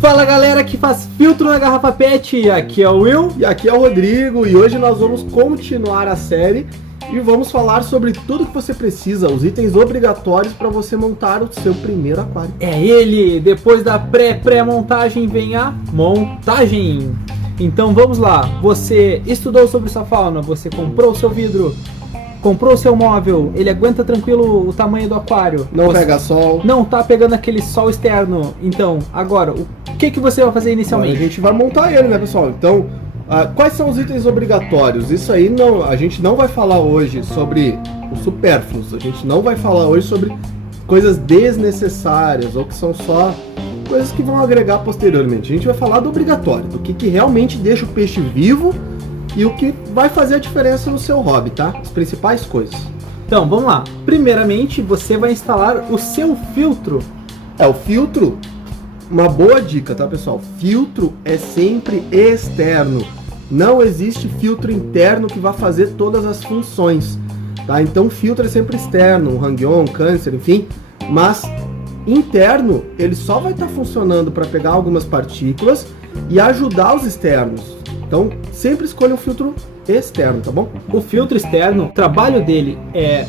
Fala galera que faz filtro na garrafa PET, aqui é o Will e aqui é o Rodrigo, e hoje nós vamos continuar a série e vamos falar sobre tudo que você precisa, os itens obrigatórios para você montar o seu primeiro aquário. É ele, depois da pré-montagem vem a montagem. Então vamos lá, você estudou sobre sua fauna, você comprou o seu vidro, comprou o seu móvel, ele aguenta tranquilo o tamanho do aquário. Não pega sol. Não tá pegando aquele sol externo. Então, agora, o que você vai fazer inicialmente? A gente vai montar ele, né, pessoal? Então, quais são os itens obrigatórios? Isso aí não, a gente não vai falar hoje sobre os supérfluos, a gente não vai falar hoje sobre coisas desnecessárias ou que são só coisas que vão agregar posteriormente. A gente vai falar do obrigatório, do que realmente deixa o peixe vivo e o que vai fazer a diferença no seu hobby, tá? As principais coisas. Então, vamos lá. Primeiramente, você vai instalar o seu filtro. O filtro, uma boa dica, tá, pessoal? Filtro é sempre externo. Não existe filtro interno que vá fazer todas as funções, tá? Então, filtro é sempre externo, um Hang-On, um câncer, enfim. Mas interno, ele só vai estar funcionando para pegar algumas partículas e ajudar os externos. Então, sempre escolha um filtro externo, tá bom? O filtro externo, o trabalho dele é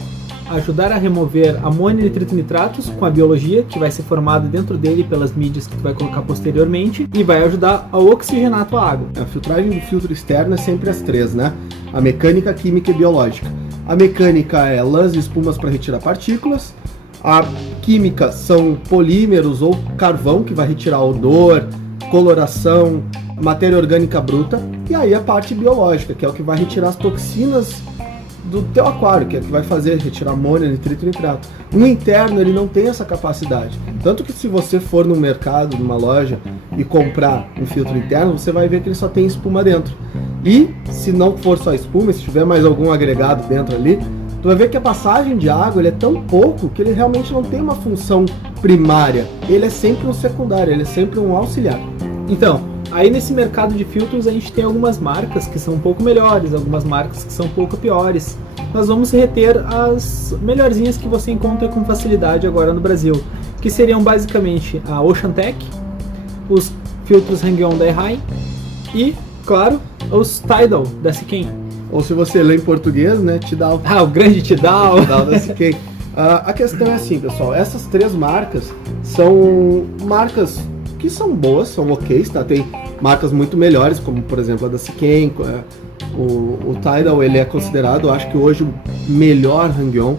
ajudar a remover amônio e nitrito nitratos com a biologia que vai ser formada dentro dele pelas mídias que tu vai colocar posteriormente e vai ajudar a oxigenar a tua água. A filtragem do filtro externo é sempre as três, né? A mecânica, a química e a biológica. A mecânica é lãs e espumas para retirar partículas. A química são polímeros ou carvão que vai retirar odor, coloração, matéria orgânica bruta. E aí a parte biológica, que é o que vai retirar as toxinas do teu aquário, que é o que vai fazer retirar amônio, nitrito e nitrato. O interno, ele não tem essa capacidade. Tanto que se você for no mercado, numa loja, e comprar um filtro interno, você vai ver que ele só tem espuma dentro. E se não for só espuma, se tiver mais algum agregado dentro ali, tu vai ver que a passagem de água ele é tão pouco que ele realmente não tem uma função primária. Ele é sempre um secundário, ele é sempre um auxiliar. Então, aí nesse mercado de filtros a gente tem algumas marcas que são um pouco melhores, algumas marcas que são um pouco piores. Nós vamos reter as melhorzinhas que você encontra com facilidade agora no Brasil, que seriam basicamente a Oceantec, os filtros Hang-On da Errai e, claro, os Tidal da Siquem. Ou se você lê em português, né, Tidal. O grande Tidal. Tidal da Siquem. A questão é assim, pessoal, essas três marcas são marcas que são boas, são ok, tá? Tem marcas muito melhores, como por exemplo a da Siquem, o Tidal, ele é considerado, acho que hoje, o melhor Hang-On.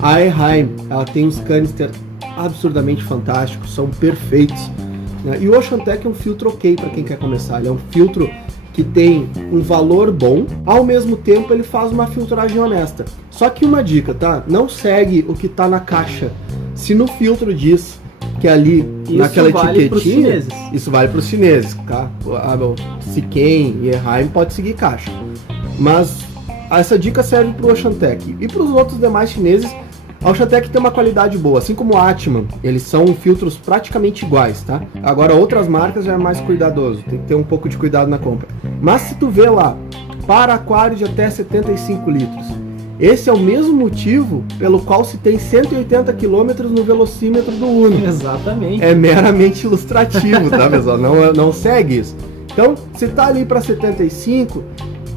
A Errai, ela tem uns canister absurdamente fantásticos, são perfeitos, né? E o Oceantec é um filtro ok para quem quer começar, ele é um filtro que tem um valor bom, ao mesmo tempo ele faz uma filtragem honesta. Só que uma dica, tá? Não segue o que tá na caixa. Se no filtro diz que ali, isso naquela etiquetinha, isso vale para os chineses, tá? Siquem e Errai pode seguir caixa. Mas essa dica serve para o Oceantec. E para os outros demais chineses, a Oceantec tem uma qualidade boa, assim como o Atman, eles são filtros praticamente iguais, tá? Agora outras marcas já é mais cuidadoso, tem que ter um pouco de cuidado na compra. Mas se tu vê lá, para aquário de até 75 litros, esse é o mesmo motivo pelo qual se tem 180 km no velocímetro do Uno. Exatamente. É meramente ilustrativo, tá, pessoal? Não segue isso. Então, se tá ali para 75,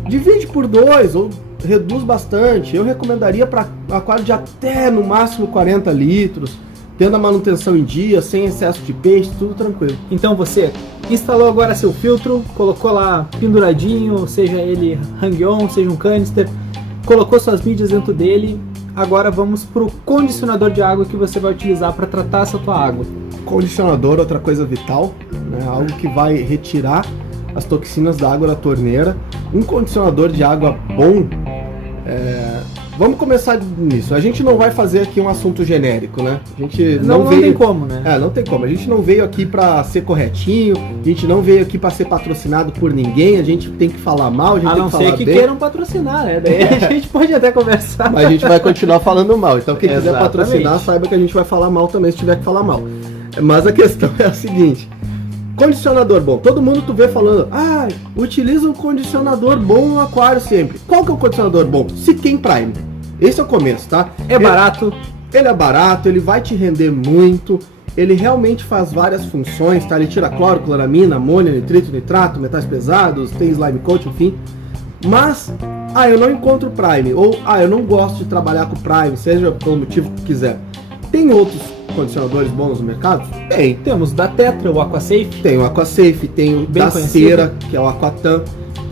divide por 2 ou reduz bastante. Eu recomendaria para aquário de até no máximo 40 litros, tendo a manutenção em dia, sem excesso de peixe, tudo tranquilo. Então você instalou agora seu filtro, colocou lá penduradinho, seja ele Hang-On, seja um canister, colocou suas mídias dentro dele. Agora vamos para o condicionador de água que você vai utilizar para tratar essa tua água. Condicionador, outra coisa vital, né? Algo que vai retirar as toxinas da água da torneira. Um condicionador de água bom, vamos começar nisso. A gente não vai fazer aqui um assunto genérico, né? A gente não tem como, né? Não tem como. A gente não veio aqui para ser corretinho, a gente não veio aqui para ser patrocinado por ninguém, a gente tem que falar mal, a gente tem que falar bem. A não ser que queiram patrocinar, né? Daí a gente pode até conversar. Mas a gente vai continuar falando mal. Então quem quiser Exatamente. patrocinar, saiba que a gente vai falar mal também se tiver que falar mal. Mas a questão é a seguinte: condicionador bom. Todo mundo tu vê falando, utiliza um condicionador bom no aquário sempre. Qual que é o condicionador bom? Siquem Prime. Esse é o começo, tá? É barato. Ele é barato, ele vai te render muito, ele realmente faz várias funções, tá? Ele tira cloro, cloramina, amônia, nitrito, nitrato, metais pesados, tem slime coat, enfim. Mas, eu não encontro Prime, ou eu não gosto de trabalhar com Prime, seja pelo motivo que quiser. Tem outros condicionadores bons no mercado? Tem. Temos da Tetra, o AquaSafe. Tem o AquaSafe, tem o da Cera, que é o Aquatan.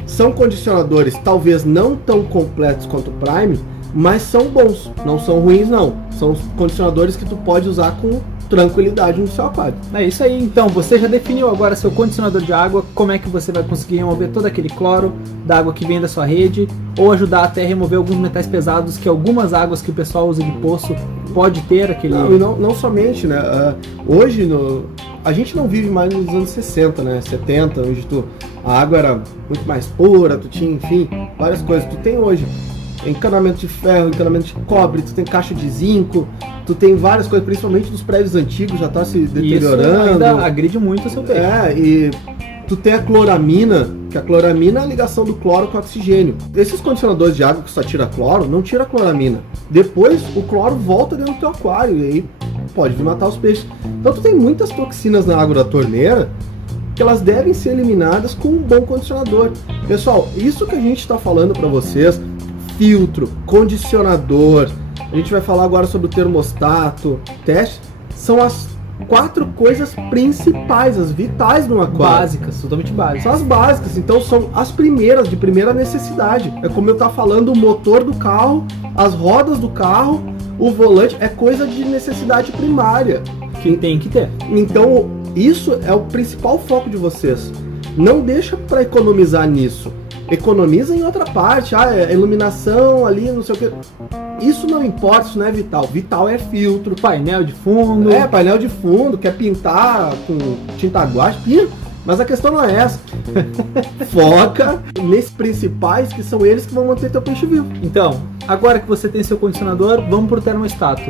São condicionadores talvez não tão completos quanto o Prime, mas são bons, não são ruins não. São condicionadores que tu pode usar com tranquilidade no seu aquário. É isso aí, então você já definiu agora seu condicionador de água, como é que você vai conseguir remover todo aquele cloro da água que vem da sua rede, ou ajudar até a remover alguns metais pesados que algumas águas que o pessoal usa de poço pode ter aquele... Não somente, né? Hoje a gente não vive mais nos anos 60, né? 70, onde a água era muito mais pura, tu tinha, enfim, várias coisas. Tu tem hoje encanamento de ferro, encanamento de cobre, tu tem caixa de zinco, tu tem várias coisas, principalmente dos prédios antigos, já tá se deteriorando. Isso ainda agride muito o seu peixe. E tu tem a cloramina, que a cloramina é a ligação do cloro com o oxigênio. Esses condicionadores de água que só tira cloro, não tira a cloramina. Depois o cloro volta dentro do teu aquário e aí pode vir matar os peixes. Então tu tem muitas toxinas na água da torneira que elas devem ser eliminadas com um bom condicionador. Pessoal, isso que a gente está falando para vocês, filtro, condicionador, a gente vai falar agora sobre o termostato, teste, são as 4 coisas principais, as vitais no aquário. Básicas, totalmente básicas. São as básicas, então são as primeiras, de primeira necessidade. É como eu estava falando, o motor do carro, as rodas do carro, o volante, é coisa de necessidade primária. Que tem que ter. Então, isso é o principal foco de vocês. Não deixa para economizar nisso. Economiza em outra parte, iluminação ali, não sei o que. Isso não importa, isso não é vital. Vital é filtro. Painel de fundo. Painel de fundo, quer pintar com tinta guache, pinta. Mas a questão não é essa. Foca nesses principais, que são eles que vão manter teu peixe vivo. Então, agora que você tem seu condicionador, vamos pro termostato.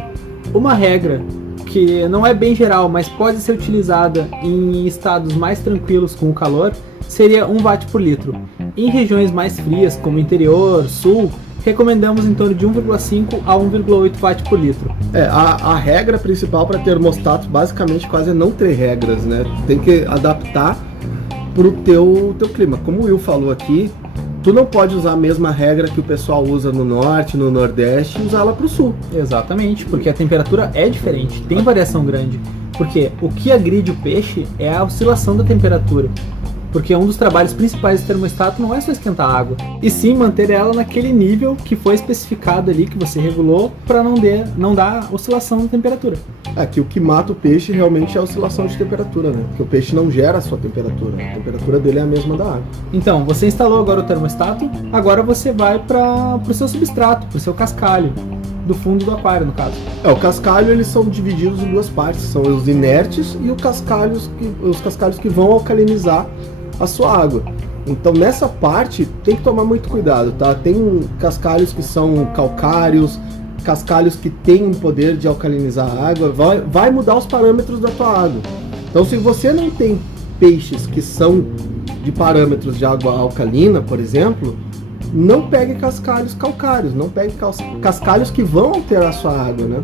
Uma regra que não é bem geral, mas pode ser utilizada em estados mais tranquilos com o calor, seria 1 watt por litro. Em regiões mais frias, como interior, sul, recomendamos em torno de 1,5 a 1,8 watt por litro. A regra principal para termostato basicamente quase é não ter regras, né? Tem que adaptar pro teu clima. Como o Will falou aqui, tu não pode usar a mesma regra que o pessoal usa no norte, no nordeste e usá-la pro sul. Exatamente, porque a temperatura é diferente, tem variação grande. Porque o que agride o peixe é a oscilação da temperatura. Porque um dos trabalhos principais do termostato não é só esquentar a água, e sim manter ela naquele nível que foi especificado ali, que você regulou, para não dar oscilação da temperatura. Que o que mata o peixe realmente é a oscilação de temperatura, né? Porque o peixe não gera a sua temperatura, a temperatura dele é a mesma da água. Então, você instalou agora o termostato, agora você vai para o seu substrato, para o seu cascalho, do fundo do aquário, no caso. O cascalho, eles são divididos em 2 partes, são os inertes e os cascalhos que vão alcalinizar a sua água. Então nessa parte tem que tomar muito cuidado, tá? Tem cascalhos que são calcários, cascalhos que têm um poder de alcalinizar a água, vai mudar os parâmetros da tua água. Então se você não tem peixes que são de parâmetros de água alcalina, por exemplo, não pegue cascalhos calcários, não pegue cascalhos que vão alterar a sua água, né?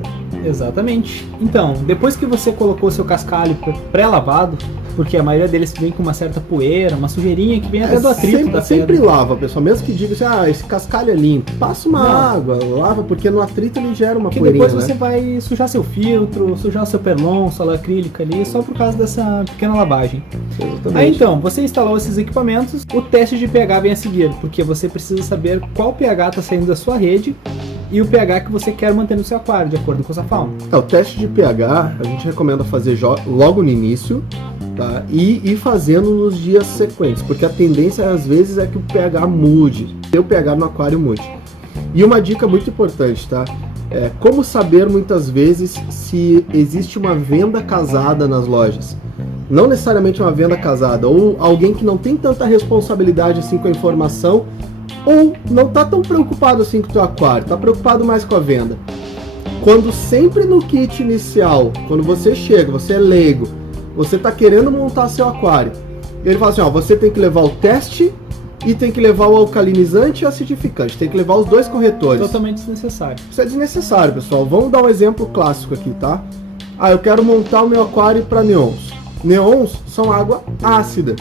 Exatamente. Então, depois que você colocou seu cascalho pré-lavado, porque a maioria deles vem com uma certa poeira, uma sujeirinha que vem até do atrito da sempre pedra. lava, pessoal. Mesmo que diga assim, esse cascalho é limpo, passa uma água, lava, porque no atrito ele gera uma poeirinha, depois você vai sujar seu filtro, sujar seu perlon, sua acrílica ali, só por causa dessa pequena lavagem. Exatamente. Aí então, você instalou esses equipamentos, o teste de pH vem a seguir, porque você precisa saber qual pH está saindo da sua rede e o pH que você quer manter no seu aquário, de acordo com a sua fauna. O teste de pH a gente recomenda fazer logo no início, tá? E ir fazendo nos dias sequentes, porque a tendência às vezes é que o pH mude, que o pH no aquário mude. E uma dica muito importante, tá? Como saber muitas vezes se existe uma venda casada nas lojas. Não necessariamente uma venda casada, ou alguém que não tem tanta responsabilidade assim com a informação, ou não está tão preocupado assim com o teu aquário, está preocupado mais com a venda. Quando sempre no kit inicial, quando você chega, você é leigo, você está querendo montar seu aquário, ele fala assim, você tem que levar o teste e tem que levar o alcalinizante e o acidificante. Tem que levar os 2 corretores. Totalmente desnecessário. Isso é desnecessário, pessoal. Vamos dar um exemplo clássico aqui, tá? Eu quero montar o meu aquário para neons. Neons são água ácida.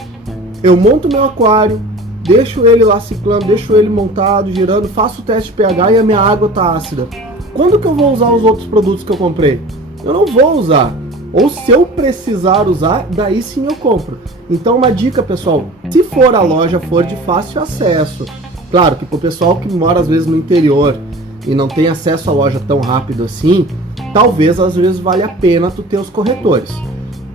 Eu monto o meu aquário, deixo ele lá ciclando, deixo ele montado, girando, faço o teste de pH e a minha água tá ácida. Quando que eu vou usar os outros produtos que eu comprei? Eu não vou usar. Ou se eu precisar usar, daí sim eu compro. Então uma dica, pessoal, se for a loja for de fácil acesso, claro que pro pessoal que mora às vezes no interior e não tem acesso à loja tão rápido assim, talvez às vezes vale a pena tu ter os corretores.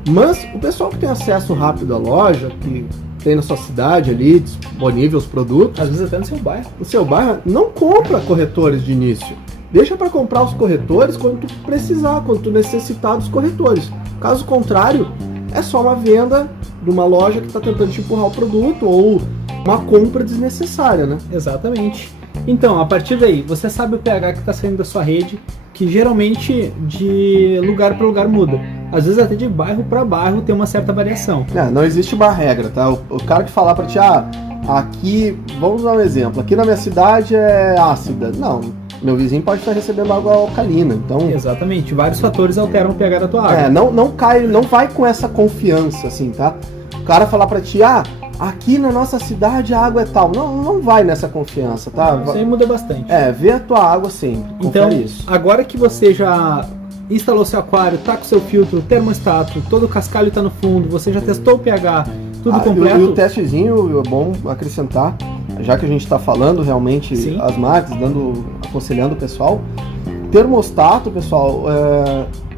Mas o pessoal que tem acesso rápido à loja, que tem na sua cidade ali, disponível os produtos, às vezes até no seu bairro. No seu bairro, não compra corretores de início. Deixa para comprar os corretores quando tu precisar, quando tu necessitar dos corretores. Caso contrário, é só uma venda de uma loja que está tentando te empurrar o produto ou uma compra desnecessária, né? Exatamente. Então, a partir daí, você sabe o pH que está saindo da sua rede, que geralmente de lugar para lugar muda. Às vezes até de bairro para bairro tem uma certa variação. Não existe uma regra, tá? O cara que falar para ti, aqui, vamos dar um exemplo, aqui na minha cidade é ácida. Não, meu vizinho pode estar recebendo água alcalina, então... Exatamente, vários fatores alteram o pH da tua água. Não vai com essa confiança, assim, tá? O cara falar pra ti, aqui na nossa cidade a água é tal. Não vai nessa confiança, tá? Isso aí muda bastante. Vê a tua água sempre, então, isso. Agora que você já instalou seu aquário, tá com seu filtro, termostato, todo o cascalho tá no fundo, você já testou o pH, tudo completo... E o testezinho, é bom acrescentar, já que a gente está falando realmente Sim. as marcas, aconselhando o pessoal, termostato, pessoal,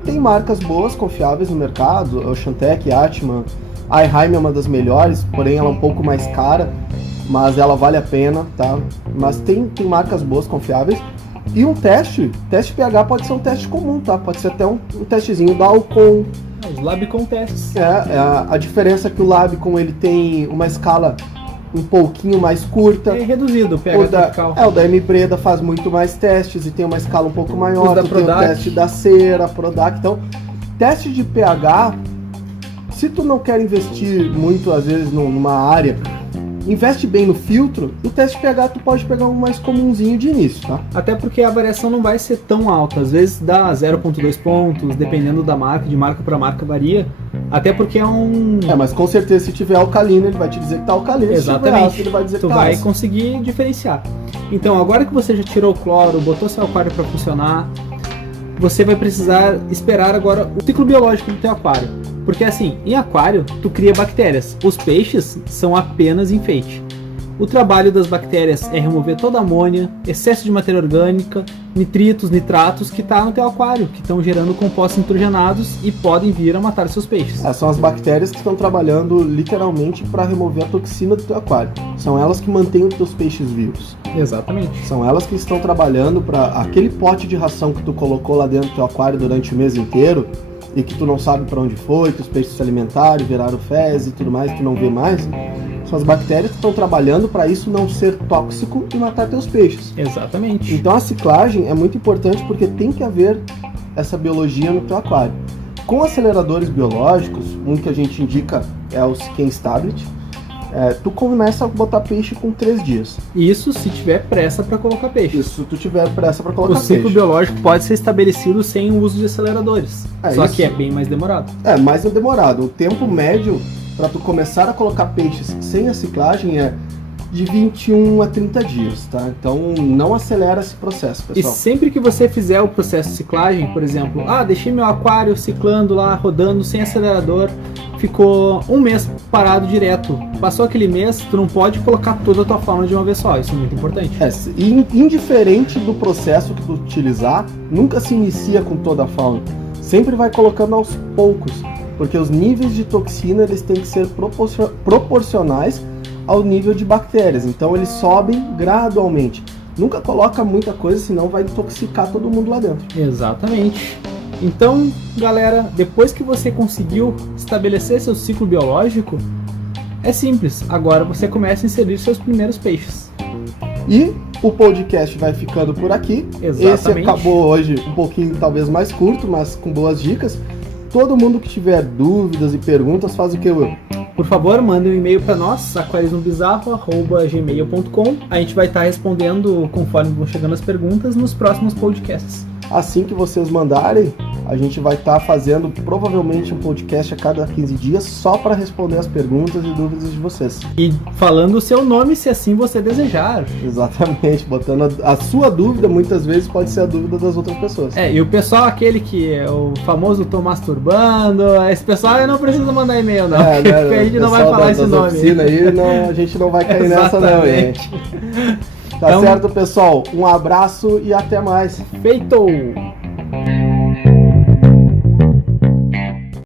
tem marcas boas, confiáveis no mercado, o Shantec, Atman, a iHeim é uma das melhores, porém ela é um pouco mais cara, mas ela vale a pena, tá? Mas tem marcas boas, confiáveis. E um teste pH pode ser um teste comum, tá? Pode ser até um testezinho da Alcon. Os Labicon tests. A diferença é que o Labicon ele tem uma escala um pouquinho mais curta. É reduzido o pH tropical. O da M-Breda faz muito mais testes e tem uma escala um pouco maior. Tem o teste da cera, Prodac. Então, teste de pH, se tu não quer investir muito, às vezes, numa área, investe bem no filtro, o teste pH tu pode pegar um mais comunzinho de início, tá? Até porque a variação não vai ser tão alta, às vezes dá 0,2 pontos, dependendo da marca, de marca para marca varia, até porque mas com certeza se tiver alcalino ele vai te dizer que tá alcalino, exatamente, se tiver ácido, ele vai dizer que tu tá vai ácido. conseguir diferenciar. Então agora que você já tirou o cloro, botou seu aquário para funcionar, você vai precisar esperar agora o ciclo biológico do teu aquário. Porque assim, em aquário, tu cria bactérias. Os peixes são apenas enfeite. O trabalho das bactérias é remover toda a amônia, excesso de matéria orgânica, nitritos, nitratos que está no teu aquário, que estão gerando compostos nitrogenados e podem vir a matar seus peixes. São as bactérias que estão trabalhando literalmente para remover a toxina do teu aquário. São elas que mantêm os teus peixes vivos. Exatamente. São elas que estão trabalhando para aquele pote de ração que tu colocou lá dentro do teu aquário durante o mês inteiro, e que tu não sabe para onde foi, que os peixes se alimentaram, viraram fezes e tudo mais, tu não vê mais, são as bactérias que estão trabalhando para isso não ser tóxico e matar teus peixes. Exatamente. Então a ciclagem é muito importante porque tem que haver essa biologia no teu aquário. Com aceleradores biológicos, um que a gente indica é o Siquens Tablet, tu começa a botar peixe com 3 dias. Isso se tiver pressa para colocar peixe. Isso, se tu tiver pressa para colocar peixe. O ciclo biológico pode ser estabelecido sem o uso de aceleradores. Só que é bem mais demorado. Mais demorado. O tempo médio para tu começar a colocar peixes sem a ciclagem é de 21 a 30 dias, tá? Então não acelera esse processo, pessoal. E sempre que você fizer o processo de ciclagem, por exemplo, deixei meu aquário ciclando lá, rodando sem acelerador, ficou um mês parado direto. Passou aquele mês, tu não pode colocar toda a tua fauna de uma vez só, isso é muito importante. Indiferente do processo que tu utilizar, nunca se inicia com toda a fauna. Sempre vai colocando aos poucos, porque os níveis de toxina eles têm que ser proporcionais ao nível de bactérias, então eles sobem gradualmente. Nunca coloca muita coisa, senão vai intoxicar todo mundo lá dentro. Exatamente. Então, galera, depois que você conseguiu estabelecer seu ciclo biológico, é simples. Agora você começa a inserir seus primeiros peixes. E o podcast vai ficando por aqui. Exatamente. Esse acabou hoje um pouquinho talvez mais curto, mas com boas dicas. Todo mundo que tiver dúvidas e perguntas faz o que, Will? por favor, mandem um e-mail para nós, aquarismobizarro@gmail.com. A gente vai estar respondendo conforme vão chegando as perguntas nos próximos podcasts. Assim que vocês mandarem, a gente vai estar fazendo provavelmente um podcast a cada 15 dias só para responder as perguntas e dúvidas de vocês. E falando o seu nome, se assim você desejar. Exatamente, botando a sua dúvida, muitas vezes pode ser a dúvida das outras pessoas. E o pessoal, aquele que é o famoso tô masturbando, esse pessoal não precisa mandar e-mail, não. Porque a gente não vai falar esse nome. Aí, não, a gente não vai cair nessa, não, gente. Tá então, certo, pessoal? Um abraço e até mais. Feito!